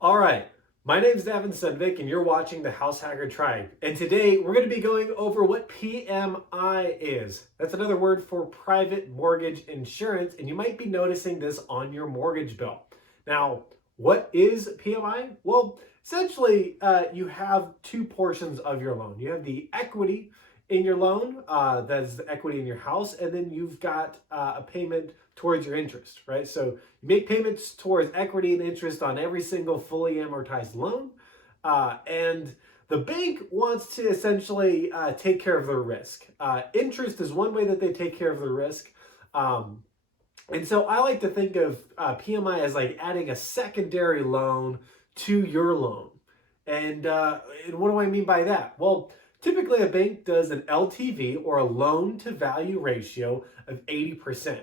All right, my name's Davin Sudvik, and you're watching the House Hacker Tribe. And today we're going to be going over what PMI is. That's another word for private mortgage insurance, and you might be noticing this on your mortgage bill. Now, what is PMI? Well, essentially, you have two portions of your loan. You have the equity in your loan, that's the equity in your house, and then you've got a payment towards your interest, right? So you make payments towards equity and interest on every single fully amortized loan, and the bank wants to essentially take care of the risk. Interest is one way that they take care of the risk. And so I like to think of PMI as like adding a secondary loan to your loan. And what do I mean by that? Well, typically a bank does an LTV, or a loan to value ratio, of 80%.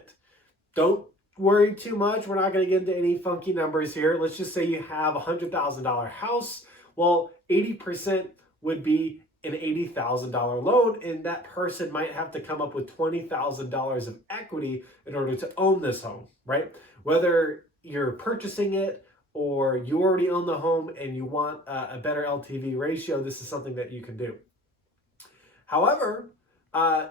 Don't worry too much. We're not going to get into any funky numbers here. Let's just say you have a $100,000 house. Well, 80% would be an $80,000 loan, and that person might have to come up with $20,000 of equity in order to own this home, right? Whether you're purchasing it or you already own the home and you want a better LTV ratio, this is something that you can do. However,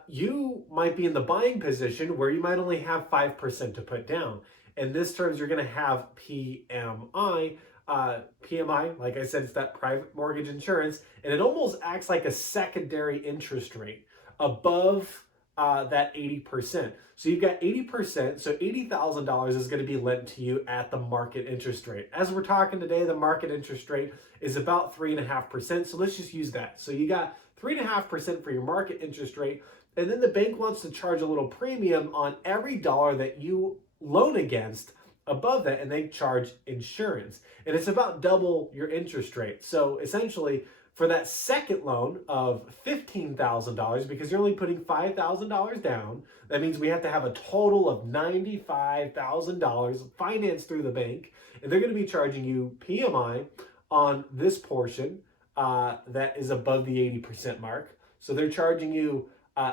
you might be in the buying position where you might only have 5% to put down. In this terms, you're going to have PMI. PMI, like I said, it's that private mortgage insurance, and it almost acts like a secondary interest rate above that 80%. So you've got 80%, so $80,000 is going to be lent to you at the market interest rate. As we're talking today, the market interest rate is about 3.5%, so let's just use that. So you got 3.5% for your market interest rate, and then the bank wants to charge a little premium on every dollar that you loan against above that, and they charge insurance. And it's about double your interest rate. So essentially, for that second loan of $15,000, because you're only putting $5,000 down, that means we have to have a total of $95,000 financed through the bank, and they're going to be charging you PMI on this portion that is above the 80% mark. So they're charging you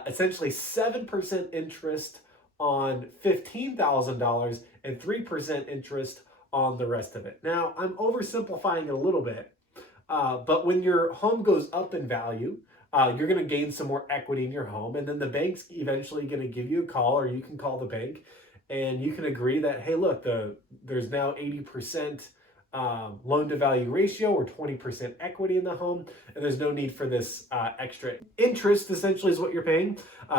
essentially 7% interest on $15,000 and 3% interest on the rest of it. Now, I'm oversimplifying it a little bit, but when your home goes up in value, you're going to gain some more equity in your home, and then the bank's eventually going to give you a call, or you can call the bank, and you can agree that, hey, look, there's now 80% loan to value ratio, or 20% equity in the home, and there's no need for this extra interest. Essentially is what you're paying.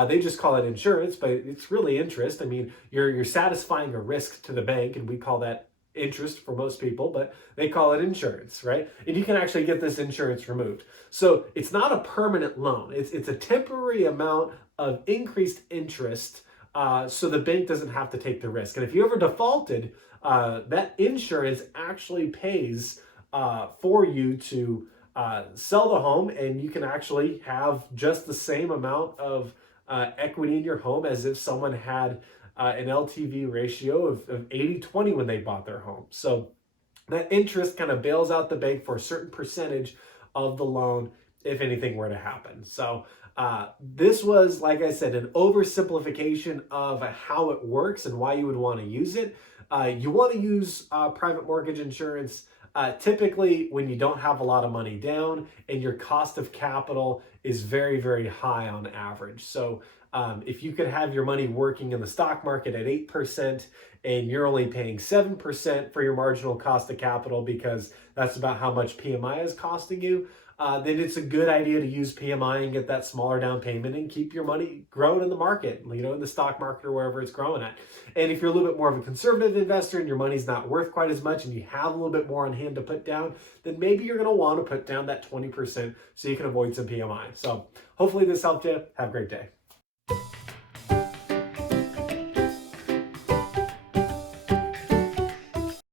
They just call it insurance, but it's really interest. I mean, you're satisfying a risk to the bank, and we call that interest for most people, but they call it insurance, right? And you can actually get this insurance removed. So it's not a permanent loan. It's a temporary amount of increased interest, so the bank doesn't have to take the risk. And if you ever defaulted, that insurance actually pays for you to sell the home, and you can actually have just the same amount of equity in your home as if someone had an LTV ratio of 80-20 when they bought their home. So that interest kind of bails out the bank for a certain percentage of the loan if anything were to happen. So this was, like I said, an oversimplification of how it works and why you would want to use it. You want to use private mortgage insurance typically when you don't have a lot of money down and your cost of capital is very, very high on average. So if you could have your money working in the stock market at 8% and you're only paying 7% for your marginal cost of capital, because that's about how much PMI is costing you, then it's a good idea to use PMI and get that smaller down payment and keep your money growing in the market, in the stock market or wherever it's growing at. And if you're a little bit more of a conservative investor and your money's not worth quite as much and you have a little bit more on hand to put down, then maybe you're going to want to put down that 20% so you can avoid some PMI. So hopefully this helped you. Have a great day.